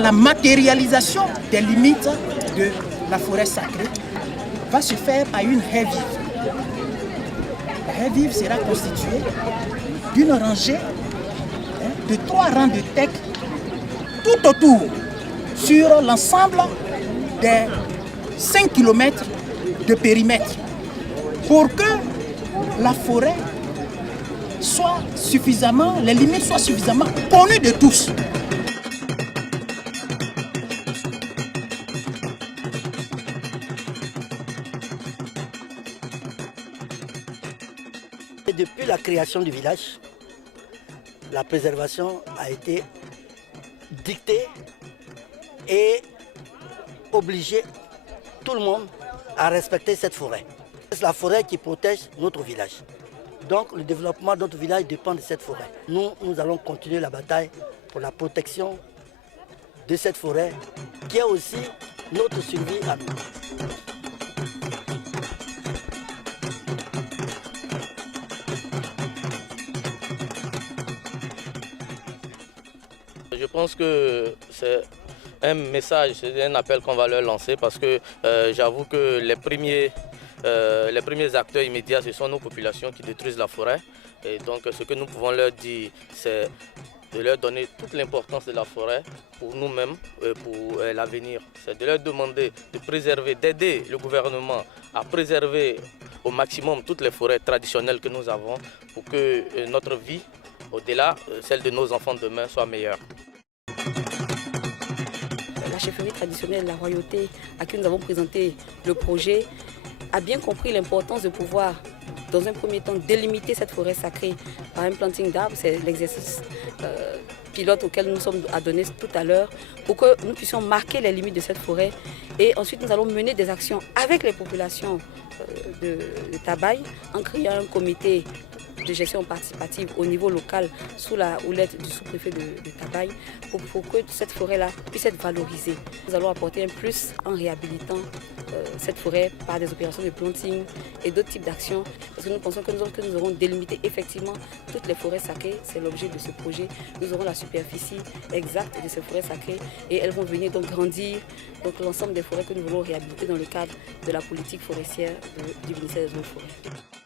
La matérialisation des limites de la forêt sacrée va se faire par une haie vive. La haie vive sera constituée d'une rangée de 3 rangs de tecs tout autour sur l'ensemble des 5 km de périmètre pour que la forêt soit suffisamment, les limites soient suffisamment connues de tous. Depuis la création du village, la préservation a été dictée et obliger tout le monde à respecter cette forêt. C'est la forêt qui protège notre village. Donc le développement de notre village dépend de cette forêt. Nous allons continuer la bataille pour la protection de cette forêt qui est aussi notre survie à nous. Je pense que c'est un message, c'est un appel qu'on va leur lancer parce que j'avoue que les premiers acteurs immédiats, ce sont nos populations qui détruisent la forêt. Et donc ce que nous pouvons leur dire, c'est de leur donner toute l'importance de la forêt pour nous-mêmes, pour l'avenir. C'est de leur demander de préserver, d'aider le gouvernement à préserver au maximum toutes les forêts traditionnelles que nous avons pour que notre vie, au-delà, celle de nos enfants demain, soit meilleure. La chefferie traditionnelle, la royauté à qui nous avons présenté le projet, a bien compris l'importance de pouvoir, dans un premier temps, délimiter cette forêt sacrée par un planting d'arbres. C'est l'exercice pilote auquel nous sommes adonnés tout à l'heure, pour que nous puissions marquer les limites de cette forêt. Et ensuite, nous allons mener des actions avec les populations de Tabaye en créant un comité de gestion participative au niveau local sous la houlette du sous-préfet de Tabaye pour que cette forêt-là puisse être valorisée. Nous allons apporter un plus en réhabilitant cette forêt par des opérations de planting et d'autres types d'actions parce que nous pensons que nous aurons délimité effectivement toutes les forêts sacrées. C'est l'objet de ce projet. Nous aurons la superficie exacte de ces forêts sacrées et elles vont venir donc grandir l'ensemble des forêts que nous voulons réhabiliter dans le cadre de la politique forestière du ministère des Eaux et Forêts.